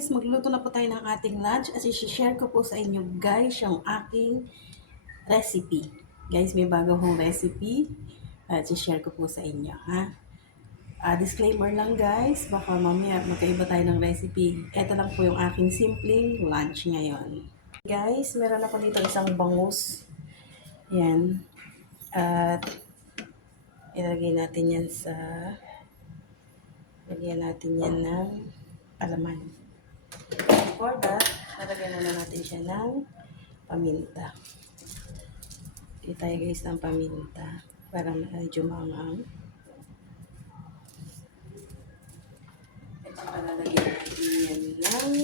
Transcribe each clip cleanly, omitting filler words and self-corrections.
guys, magluluto na po tayo ng ating lunch at i-share ko po sa inyo guys yung aking recipe. Guys, may bago akong recipe at i-share ko po sa inyo, ha? Disclaimer lang guys, baka mamaya magkaiba tayo ng recipe. Ito lang po yung aking simpleng lunch ngayon. Guys, meron ako dito isang bangus. Yan. At ilagay natin yan sa... Lagyan natin yan ng palaman. For that, lalagyan na natin siya ng paminta. Okay tayo guys ng paminta para medyo maanghang. Ito palalagyan natin yan ng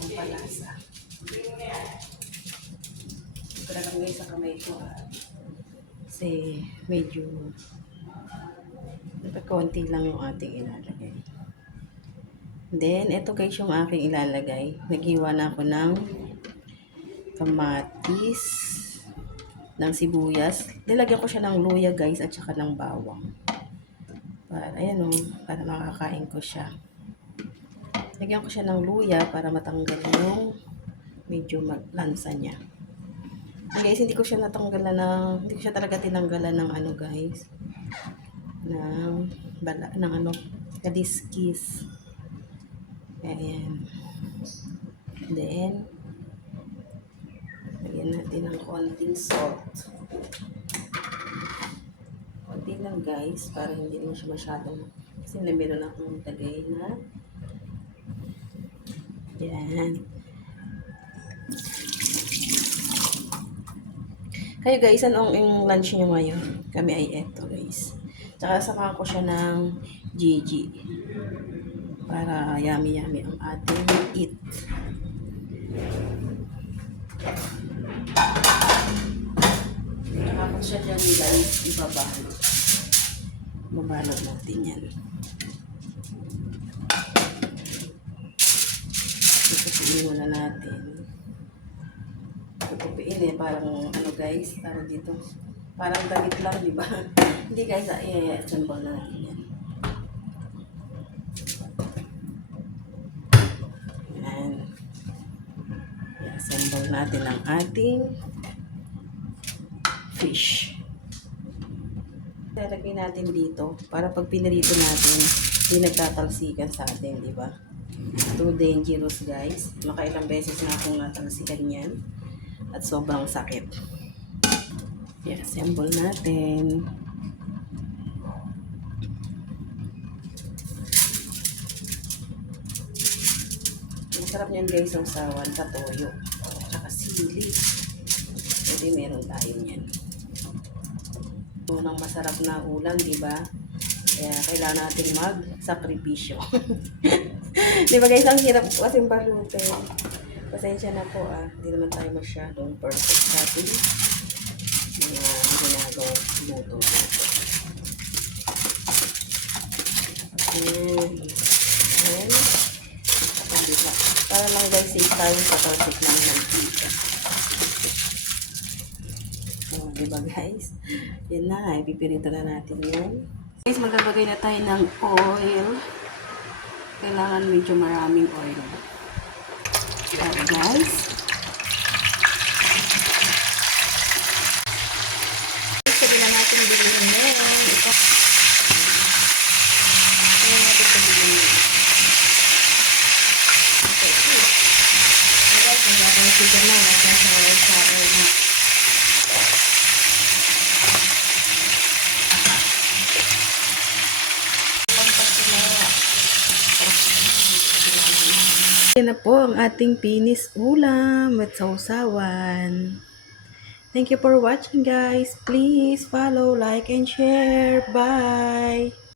pampalasa. Ito na lang guys sa kamay ko kasi medyo konti lang yung ating ilalagay. Then, ito guys yung aking ilalagay. Naghiwa na ako ng kamatis, ng sibuyas. Nilagyan ko siya ng luya guys at saka ng bawang. Para, ayan o, para makakain ko siya. Lagyan ko siya ng luya para matanggal yung medyo maglansa niya. And guys, hindi ko siya natanggalan ng, hindi ko siya talaga tinanggalan ng ano guys, ng ano, kaliskis. Ayan. Then, lagyan natin ng konting salt. Konti lang guys, para hindi naman siya masyadong, kasi meron akong tagay na, yan. Kayo guys, anong yung lunch nyo ngayon? Kami ay eto guys. Tsaka saka ko siya ng Gigi. Para yummy-yummy ang ating eat. Tsaka ko siya dyan guys, ibabalot. Mabalot natin yan. Itupiin muna natin. Tutupiin parang ano guys, taro dito. Parang damit lang, di ba? Hindi guys, i-assemble natin yan. Yan. I-assemble natin ang ating fish. Lalagay natin dito para pag pinarito natin, hindi nagtatalsikan sa atin, di ba? Too dangerous guys. Makailang beses na akong natalsikan yan. At sobrang sakit. I-assemble natin. Masarap niyan guys ang sawan sa toyo. Tsaka sili. Pwede meron tayo niyan. Unang masarap na ulam, di ba? Kaya kailangan natin mag-sakripisyo. Di ba guys, ang hirap kasing balutin. Pasensya na po hindi naman tayo masyadong perfect sa ating ginagawang luto. Ayan. Para lang guys, safe tayo sa talsik ng mantika. So, diba guys? Yan na, ipipirito na natin yan. Guys, maglalagay na tayo ng oil. Kailangan medyo maraming oil. Alright guys. Sabi na natin bilhin ngayon. Ito. Sabi natin bilhin ngayon. Okay. Guys, magkakasigan na. Nasa-shower na. Yan na po ang ating pinis ulam at sausawan. Thank you for watching guys. Please follow, like, and share. Bye!